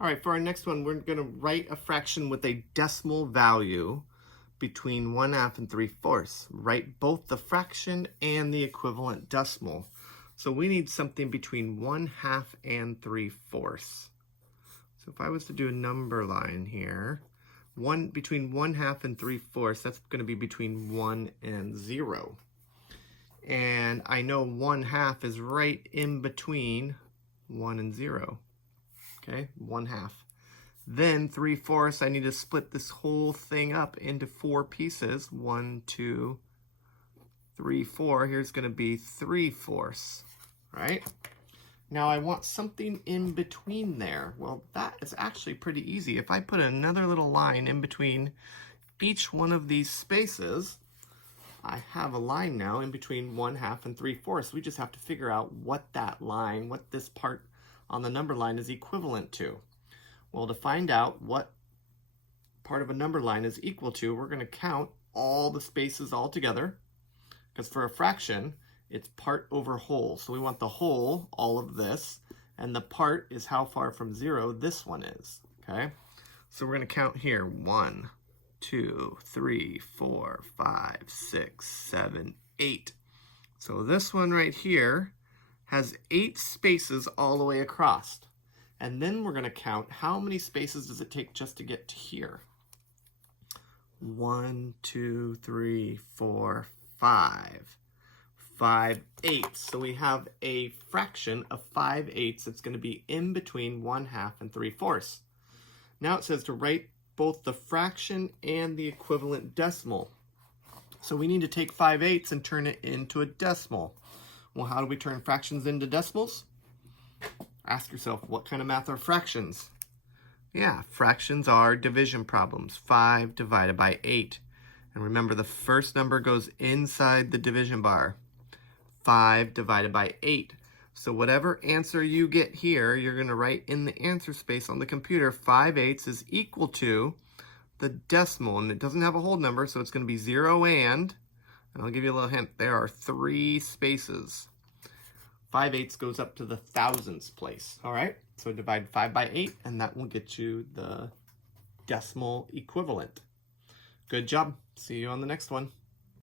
All right, for our next one, we're going to write a fraction with a decimal value between 1/2 and 3/4. Write both the fraction and the equivalent decimal. So we need something between 1/2 and 3/4. So if I was to do a number line here, between 1/2 and 3/4, that's going to be between 1 and 0. And I know 1/2 is right in between 1 and 0. Okay, 1/2. Then 3/4, I need to split this whole thing up into 4 pieces. 1, 2, 3, 4. Here's going to be 3/4, right? Now I want something in between there. Well, that is actually pretty easy. If I put another little line in between each one of these spaces, I have a line now in between 1/2 and 3/4. We just have to figure out what that line, what this part on the number line is equivalent to. Well, to find out what part of a number line is equal to, we're going to count all the spaces all together, because for a fraction, it's part over whole. So we want the whole, all of this, and the part is how far from 0 this one is, okay? So we're going to count here, 1, 2, 3, 4, 5, 6, 7, 8. So this one right here has 8 spaces all the way across. And then we're going to count how many spaces does it take just to get to here. 1, 2, 3, 4, 5. 5/8. So we have a fraction of 5/8 that's going to be in between 1/2 and 3/4. Now it says to write both the fraction and the equivalent decimal. So we need to take 5/8 and turn it into a decimal. Well, how do we turn fractions into decimals? Ask yourself, what kind of math are fractions? Yeah, fractions are division problems. 5 divided by 8. And remember, the first number goes inside the division bar. 5 divided by 8. So whatever answer you get here, you're going to write in the answer space on the computer. 5/8 is equal to the decimal, and it doesn't have a whole number, so it's going to be 0 and I'll give you a little hint, there are 3 spaces. 5/8 goes up to the thousandths place. All right, so divide 5 by 8, and that will get you the decimal equivalent. Good job. See you on the next one.